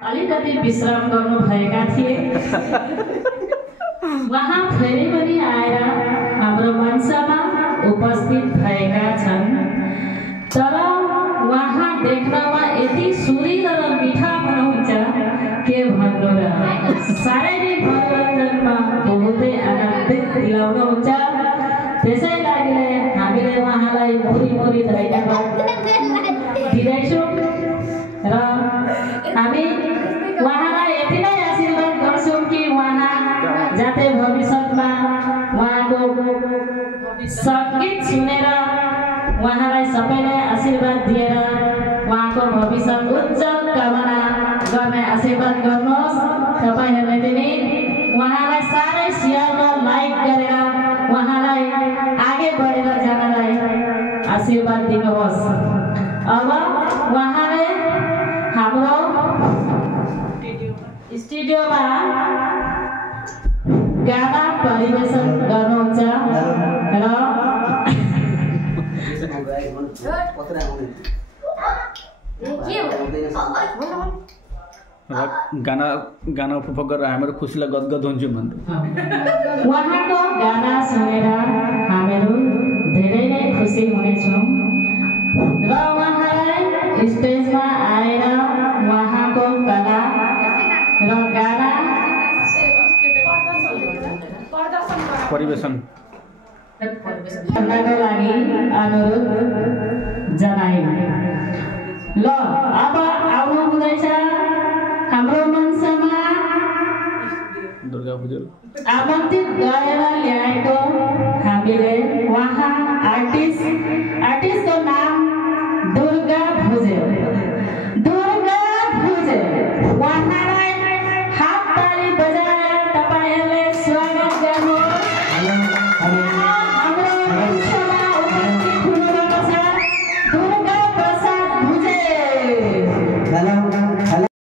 अलिकति विश्राम गर्नुभएका थिए। उहाँ फेरि पनि आएर हाम्रो मञ्चमा उपस्थित भएका छन्। तर उहाँ देख्नमा यति सुरिलो र मिठा हुनुहुन्छ के भन्नु र, शारीरिक मनोरञ्जनमा बहुतै आनन्दित दिलाउनुहुन्छ। त्यसैलागि हामीले उहाँलाई मुरी धन्यवाद दिँदैछौँ र हामी उहाँलाई यति नै आशीर्वाद गर्छौँ कि उहाँ जाते भविष्यमा उहाँको सङ्गीत सुनेर उहाँलाई सबैले आशीर्वाद दिएर उहाँको भविष्य उज्जवल कामना गर्ने आशीर्वाद गर्नुहोस्। तपाईँहरूले पनि उहाँलाई साह्रै सेयर र लाइक गरेर उहाँलाई आगे बढेर जानलाई आशीर्वाद दिनुहोस्। अब उहाँले हाम्रो स्टुडियोमा गाना परिवेशन गर्नुहुन्छ र गाना उपभोग गरेर हामीहरू खुसीलाई गदगद हुन्छौँ भन्नु। उहाँको गाना सुनेर हामीहरू धेरै नै खुसी हुनेछौँ र उहाँलाई स्टेजमा आएर उहाँको कला र गाना परिवेशन गर्नको लागि अनुरोध जनायौँ। ल अब आउनु हुँदैछ हाम्रो मञ्चमा दुर्गा पूजा आमन्त्रित गरेर